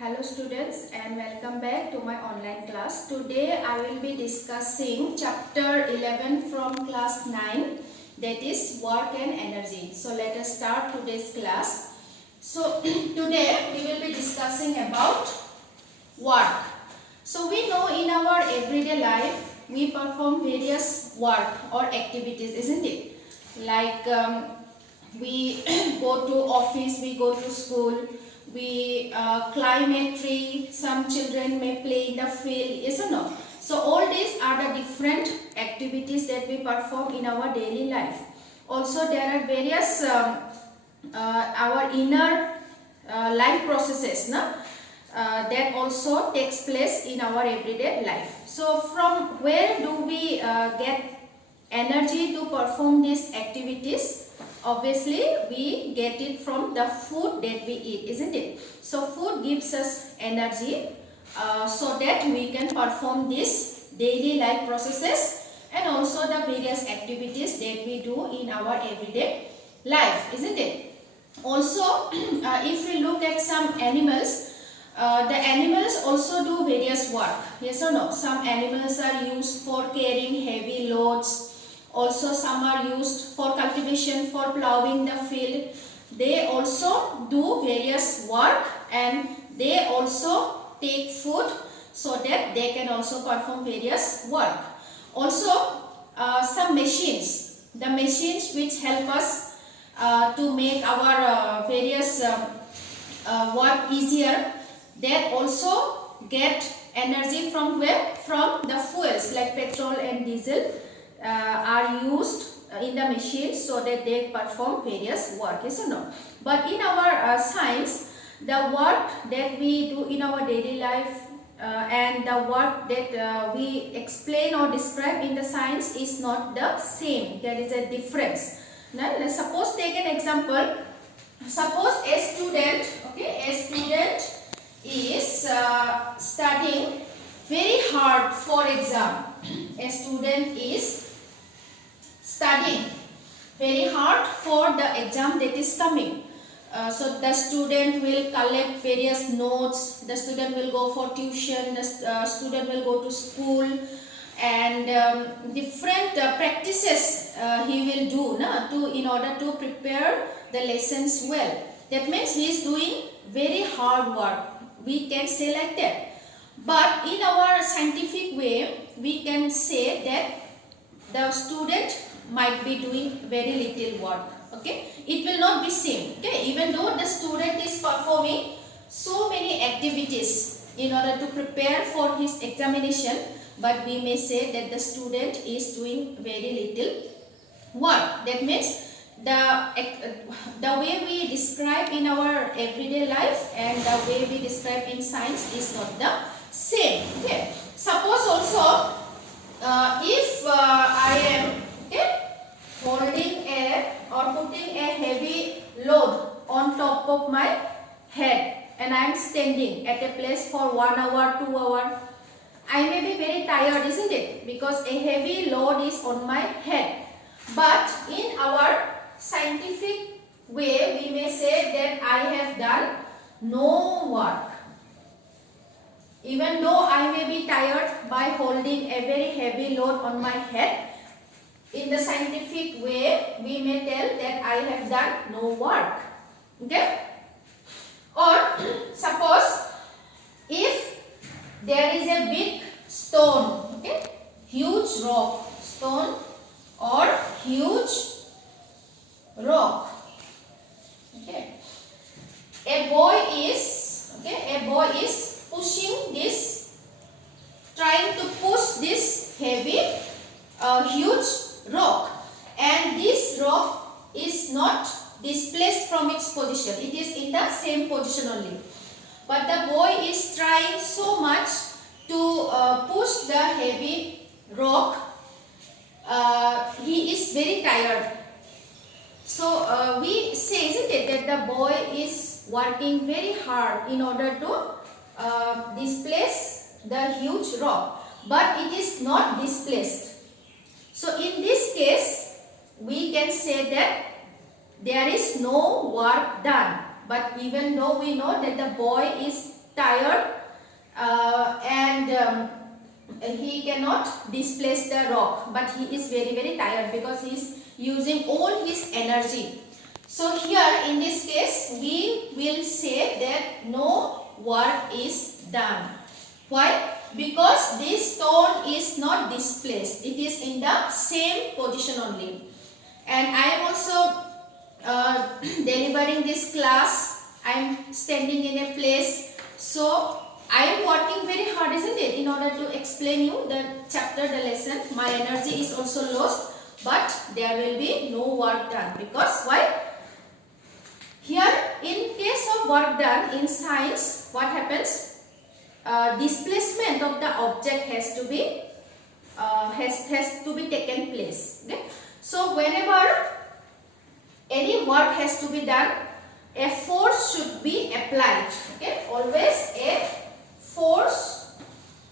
Hello students and welcome back to my online class. Today I will be discussing chapter 11 from class 9, that is work and energy. So let us start today's class. So today we will be discussing about work. So we know in our everyday life we perform various work or activities, isn't it? Like we go to office, we go to school, we climb a tree, some children may play in the field, yes or no? So all these are the different activities that we perform in our daily life. Also there are various our inner life processes that also takes place in our everyday life. So from where do we get energy to perform these activities? Obviously we get it from the food that we eat, isn't it? So food gives us energy so that we can perform these daily life processes and also the various activities that we do in our everyday life, isn't it? Also if we look at some animals, the animals also do various work, yes or no? Some animals are used for carrying heavy loads. Also some are used for cultivation, for plowing the field. They also do various work and they also take food so that they can also perform various work. Also some machines, the machines which help us to make our various work easier, they also get energy from where? From the fuels like petrol and diesel are used in the machines so that they perform various work, yes or no? But in our science, the work that we do in our daily life and the work that we explain or describe in the science is not the same. There is a difference. Now, suppose take an example. Suppose a student, is studying very hard for exam. A student is studying very hard for the exam that is coming. So the student will collect various notes, the student will go for tuition, the student will go to school, and different practices he will do in order to prepare the lessons well. That means he is doing very hard work, we can say like that. But in our scientific way, we can say that the student might be doing very little work. Okay, it will not be same. Okay, even though the student is performing so many activities in order to prepare for his examination, but we may say that the student is doing very little work. That means the way we describe in our everyday life and the way we describe in science is not the same. Okay, suppose also if I am holding or putting a heavy load on top of my head and I am standing at a place for 1 hour, 2 hours, I may be very tired, isn't it? Because a heavy load is on my head. But in our scientific way, we may say that I have done no work. Even though I may be tired by holding a very heavy load on my head, in the scientific way, we may tell that I have done no work. Okay? Or suppose if there is a big stone, okay, huge rock, stone or huge rock. Okay. A boy is pushing this, trying to push this heavy, huge rock, and this rock is not displaced from its position. It is in the same position only. But the boy is trying so much to push the heavy rock. He is very tired. So we say, isn't it, that the boy is working very hard in order to displace the huge rock, but it is not displaced. So in this case, we can say that there is no work done. But even though we know that the boy is tired and he cannot displace the rock, but he is very tired because he is using all his energy. So here in this case we will say that no work is done. Why? Because this stone is not displaced, it is in the same position only. And I am also delivering this class. I am standing in a place, so I am working very hard, isn't it, in order to explain you the chapter, the lesson. My energy is also lost, but there will be no work done. Because why? Here in case of work done in science, what happens? Displacement of the object has to be taken place. Okay? So whenever any work has to be done, a force should be applied. Okay? Always a force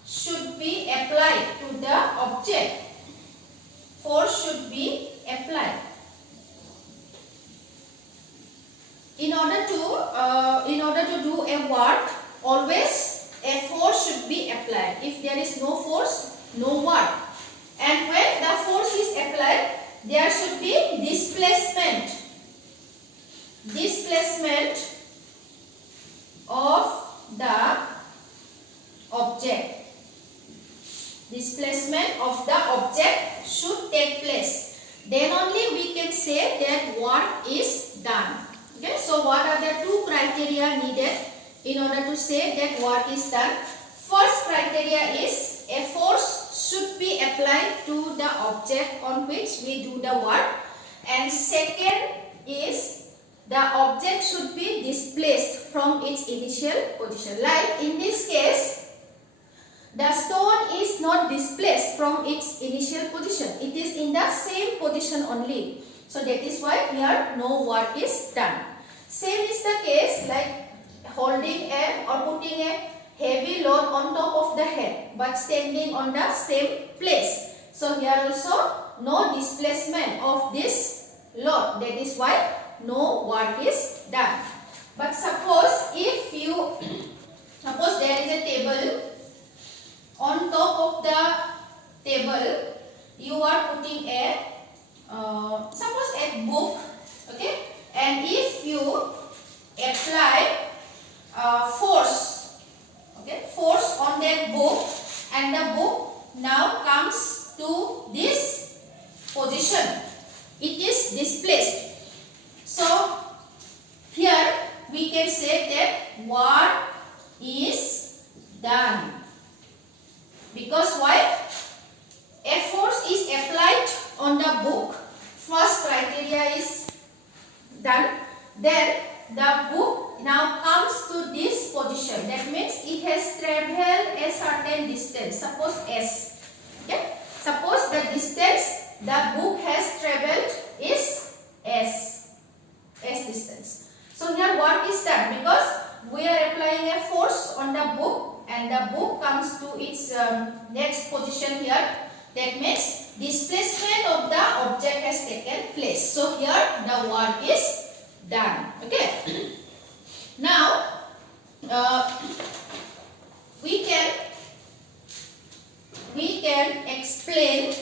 should be applied to the object. Force should be applied. In order to do a work, always a force should be applied. If there is no force, no work. And when the force is applied, there should be displacement. Displacement of the object. Displacement of the object should take place. Then only we can say that work is done. Okay, so what are the two criteria needed in order to say that work is done? First criteria is a force should be applied to the object on which we do the work, and second is the object should be displaced from its initial position. Like in this case, the stone is not displaced from its initial position. It is in the same position only. So that is why here no work is done. Same is the case like holding or putting a heavy load on top of the head but standing on the same place. So here also no displacement of this load. That is why no work is done. But suppose if you suppose there is a table, on top of the table you are putting a suppose a book, okay, and if you apply force, okay, force on that book, and the book now comes to this position, it is displaced. So here we can say that work is done. Because why? A force is applied on the book. First criteria is done. Then the book now comes to this position. That means it has traveled a certain distance. Suppose S. Okay? Suppose the distance the book has traveled is S. S distance. So here work is done because we are applying a force on the book, and the book comes to its next position here. That means displacement of the object has taken place. So here the work is done. Okay. Now we can explain,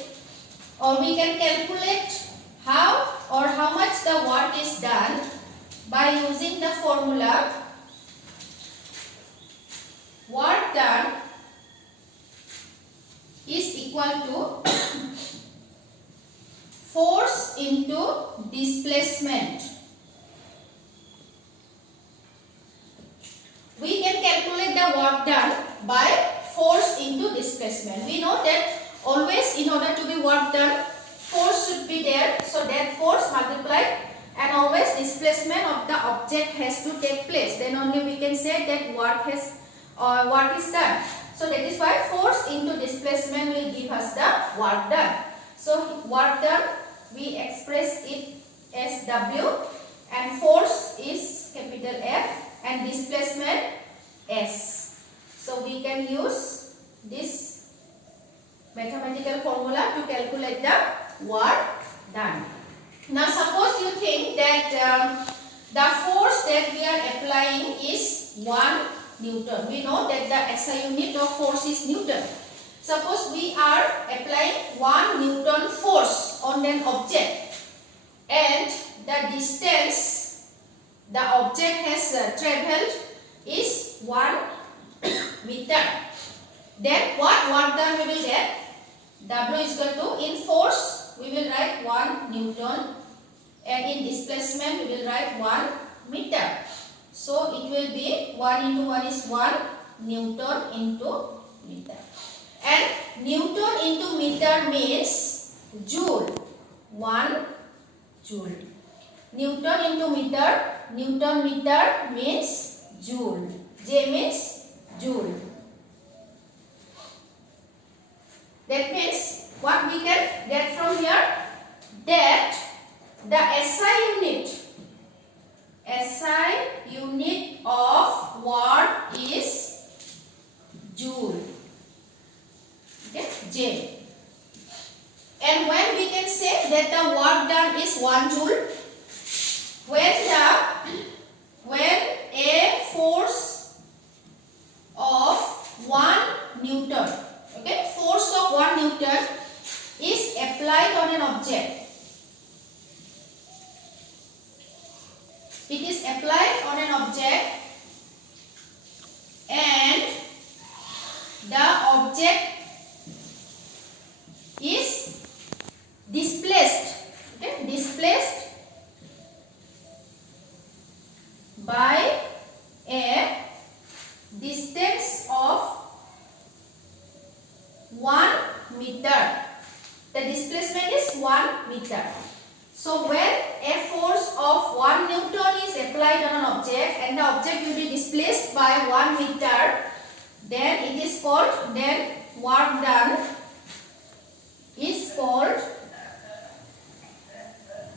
or we can calculate how much the work is done by using the formula work done is equal to force into displacement. We can calculate the work done by force into displacement. We know that always in order to be work done, force should be there. So that force multiplied, and always displacement of the object has to take place. Then only we can say that work is done. So that is why force into displacement will give us the work done. So work done, we express it as W, and force is capital F, and displacement S. So we can use this mathematical formula to calculate the work done. Now suppose you think that the force that we are applying is 1 Newton. We know that the SI unit of force is Newton. Suppose we are applying 1 Newton force on an object and the distance the object has travelled is 1 meter. Then what work done we will get? W is equal to, in force we will write 1 Newton and in displacement we will write 1 meter. So it will be 1 into 1 is 1 Newton into meter. And Newton into meter means joule. 1 joule. Newton into meter. Newton meter means joule. J means joule. That means what we can get from here? That the SI unit of work is joule. Okay, J. And when we can say that the work done is 1 joule? When a force of 1 Newton, okay, force of 1 Newton is applied on an object. It is applied on an object and the object is displaced, okay, displaced by a distance of 1 meter. The displacement is 1 meter. So when a force of 1 Newton is applied on an object and the object will be displaced by 1 meter, then it is called, then work done is called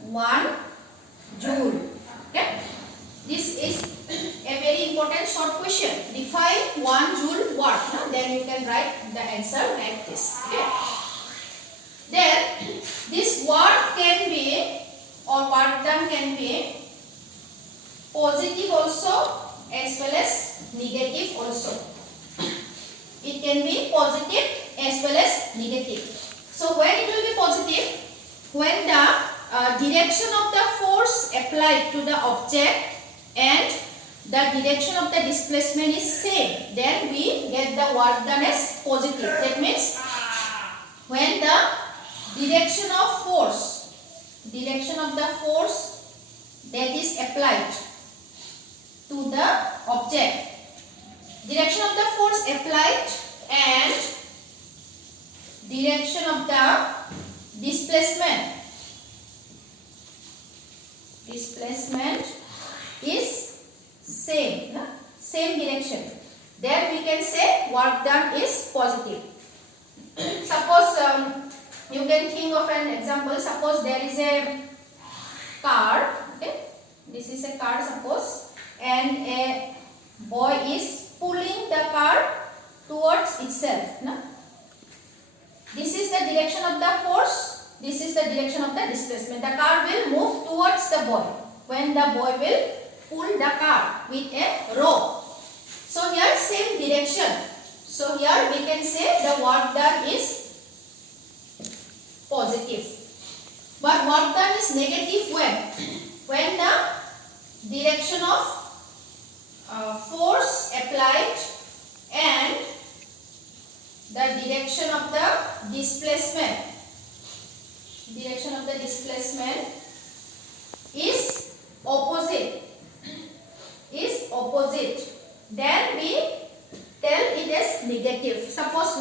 1 joule. Okay. This is a very important short question. Define 1 joule work. No? Then you can write the answer like this. Okay. Then this work can be, or work done can be positive also as well as negative also. It can be positive as well as negative. So when it will be positive? When the direction of the force applied to the object and the direction of the displacement is same, then we get the work done as positive. That means when the direction of the force that is applied to the object, direction of the force applied and direction of the displacement is same, no? Same direction, then we can say work done is positive. Suppose you can think of an example. Suppose there is a car, okay, this is a car suppose, and a boy is pulling the car towards itself, no? This is the direction of the force, this is the direction of the displacement. The car will move towards the boy when the boy will pull the car with a rope. So here same direction. So here we can say the work done is positive. But work done is negative when the direction of force applied and the direction of the displacement is opposite, then we tell it as negative. Suppose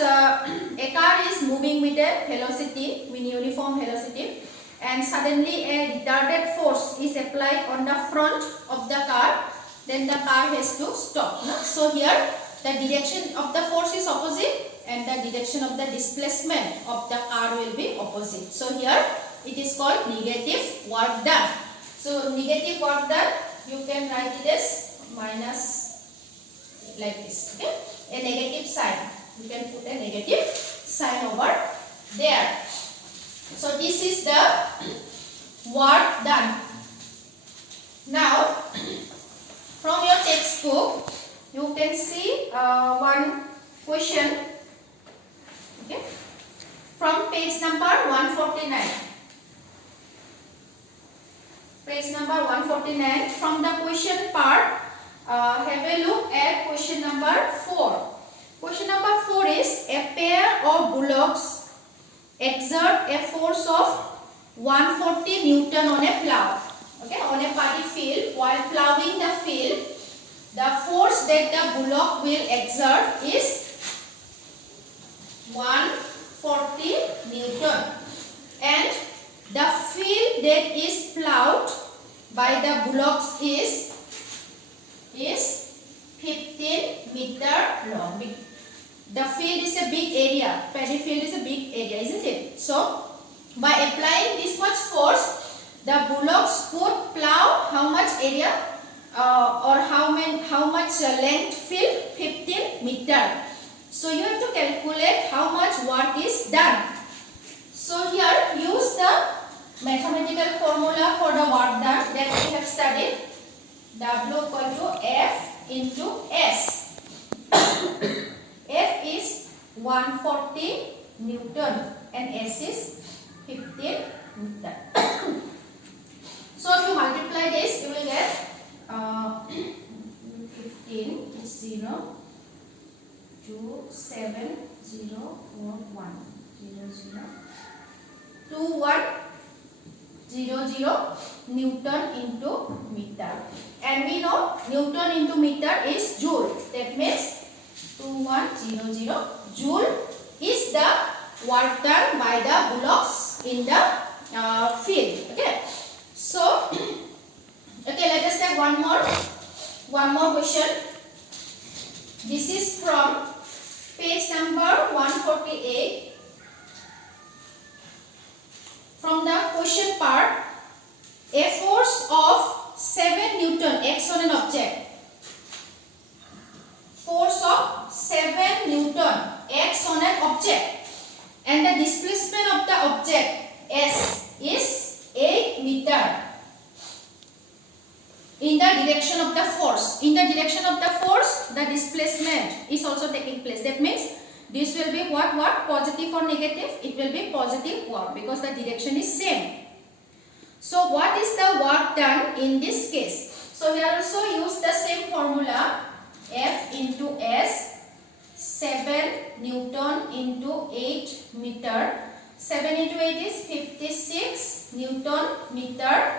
a car is moving with a velocity, with uniform velocity, and suddenly a retarded force is applied on the front of the car, then the car has to stop. No? So here the direction of the force is opposite and the direction of the displacement of the car will be opposite. So here it is called negative work done. So negative work done, you can write it as minus like this. Okay? A negative sign. You can put a negative sign over there. So this is the work done. Now From your textbook, you can see one question. Okay, from page number 149. Page number 149. From the question part, have a look at question number 4. Question number 4 is a pair of bullocks exert a force of 140 Newton on a plough. Okay, on a paddy field. While ploughing the field, the force that the bullock will exert is 140 Newton, and the field that is ploughed by the bullocks is 15 meter long. The field is a big area. Paddy field is a big area, isn't it? So, by applying this much force, the bullocks would plough how much area or how much length field? 15 meter. So, you have to calculate how much work is done. So, here use the mathematical formula for the work done that we have studied. W equal to F into S. F is 140 Newton and S is 15 Newton. So if you multiply this, you will get 15 is 0 2 7 0 4 1 0 0 2 1 0 0 Newton into meter. And we know Newton into meter is joule. That means 2100 joule is the work done by the bullocks in the field. Okay. So, okay, let us take one more question. This is from page number 148. From the question part, a force of 7 Newton acts on an object. Force of 7 Newton acts on an object, and the displacement of the object S is 8 meter in the direction of the force. In the direction of the force, the displacement is also taking place. That means this will be what? Positive or negative? It will be positive work because the direction is same. So what is the work done in this case? So here also use the same formula. F into S, 7 Newton into 8 meter. 7 into 8 is 56 Newton meter,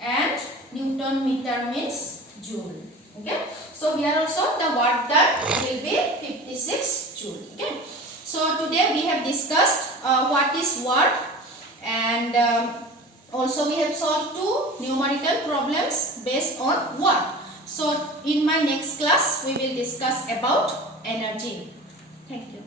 and Newton meter means joule. Okay. So here also the work done will be 56 joule. Okay. So today we have discussed what is work, and also we have solved 2 numerical problems based on work. So in my next class we will discuss about energy. Thank you.